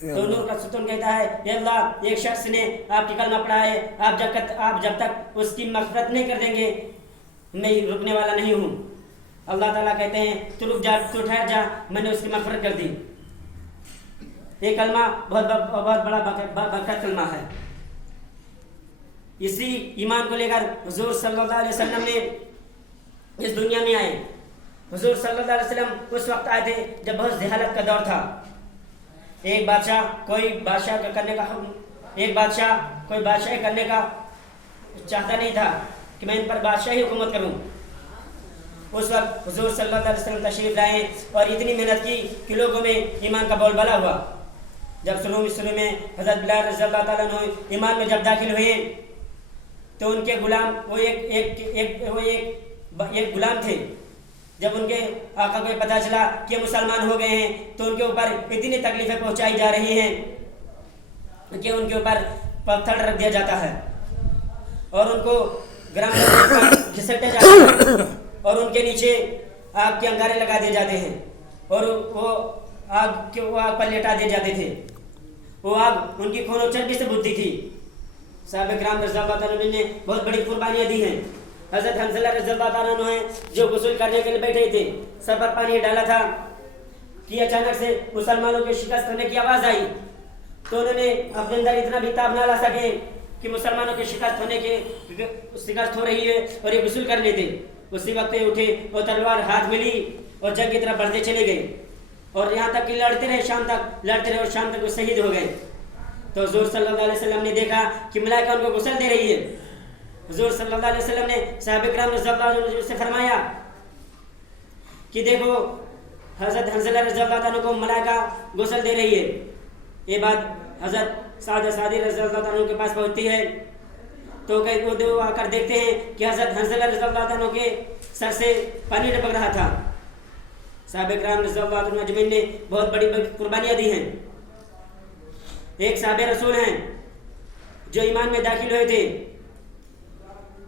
تو نور کا ستون کہتا ہے اے اللہ ایک شخص نے آپ کی کلمہ پڑھا ہے، آپ جب تک اس کی مغفرت نہیں کر دیں گے میں رکنے والا نہیں ہوں۔ اللہ تعالیٰ کہتے ہیں تو رک جا، تو ٹھہر جا، میں نے اس کی مغفرت کر دی۔ یہ کلمہ بہت بڑا برکت کلمہ ہے۔ اسی ایمان کو لے کر حضور صلی اللہ علیہ وسلم نے اس دنیا میں آئے۔ حضور صلی اللہ علیہ وسلم اس وقت آئے تھے جب بہت جہالت کا دور تھا۔ ایک بادشاہ کوئی بادشاہی کرنے کا چاہتا نہیں تھا کہ میں ان پر بادشاہی حکومت کروں۔ اس وقت حضور صلی اللہ علیہ وسلم تشریف لائے اور اتنی محنت کی کہ لوگوں میں ایمان کا بول بالا ہوا۔ جب شروع میں حضرت بلال رضی اللہ تعالیٰ عنہ ایمان میں جب داخل ہوئے تو ان کے غلام وہ ایک غلام تھے۔ جب ان کے آقا کو پتہ چلا کہ مسلمان ہو گئے ہیں تو ان کے اوپر اتنی تکلیفیں پہنچائی جا رہی ہیں کہ ان کے اوپر پتھر رکھ دیا جاتا ہے اور ان کو گرام میں گھسٹے جاتے ہیں اور ان کے نیچے آگ کے انگارے لگا دیے جاتے ہیں اور وہ آگ پر لٹا دیے جاتے تھے۔ وہ آگ ان کی خون و چربی سے بجھتی تھی۔ صحابہ کرام رضی اللہ عنہ نے بہت بڑی قربانیاں دی ہیں۔ حضرت حنظلہ رضی اللہ عنہ ہیں جو غسل کرنے کے لیے بیٹھے تھے، سر پر پانی ڈالا تھا کہ اچانک سے مسلمانوں کے شکست ہونے کی آواز آئی، تو انہوں نے اپنے اندر اتنا بھی تاب نہ لا سکے کہ مسلمانوں کی شکست ہو رہی ہے اور یہ غسل کرنے تھے۔ اسی وقت اٹھے اور تلوار ہاتھ میں لی اور جنگ کی طرف بڑھتے چلے گئے اور یہاں تک کہ لڑتے رہے اور شام تک وہ شہید ہو گئے۔ تو حضور صلی اللہ علیہ وسلم نے دیکھا کہ ملائکہ ان کو غسل دے رہی ہے۔ حضور صلی اللہ علیہ وسلم نے صحابہ کرام رضی اللہ عنہ سے فرمایا کہ دیکھو حضرت حنظلہ رضی اللہ عنہ کو ملائکہ غسل دے رہی ہے۔ یہ بات حضرت سعدی رضی اللہ عنہ کے پاس پہنچتی ہے تو وہ آ کر دیکھتے ہیں کہ حضرت حنظلہ رضی اللہ عنہ کے سر سے پانی ٹپک رہا تھا۔ صحابہ کرام رضی اللہ عنہ اجمعین نے بہت بڑی قربانیاں دی ہیں۔ ایک صحابہ رسول ہیں جو ایمان میں داخل ہوئے تھے،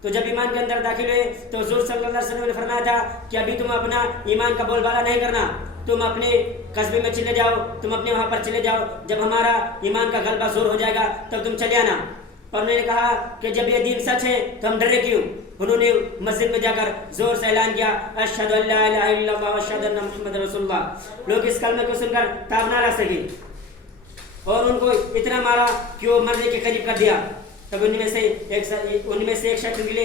تو جب ایمان کے اندر داخل ہوئے تو حضور صلی اللہ علیہ وسلم نے فرمایا تھا کہ ابھی تم اپنا ایمان کا بول بالا نہیں کرنا، تم اپنے قصبے میں چلے جاؤ، تم اپنے وہاں پر چلے جاؤ، جب ہمارا ایمان کا غلبہ زور ہو جائے گا تب تم چلے آنا۔ اور میں نے کہا کہ جب یہ دین سچ ہے تو ہم ڈرے کیوں؟ انہوں نے مسجد میں جا کر زور سے اعلان کیا اشہد ان لا الہ الا اللہ واشہد ان محمد رسول اللہ۔ لوگ اس کلمے کو سن کر تاب نہ لا سکے اور ان کو اتنا مارا کہ وہ مرنے کے قریب کر دیا۔ تب ان میں سے ایک شخص نکلے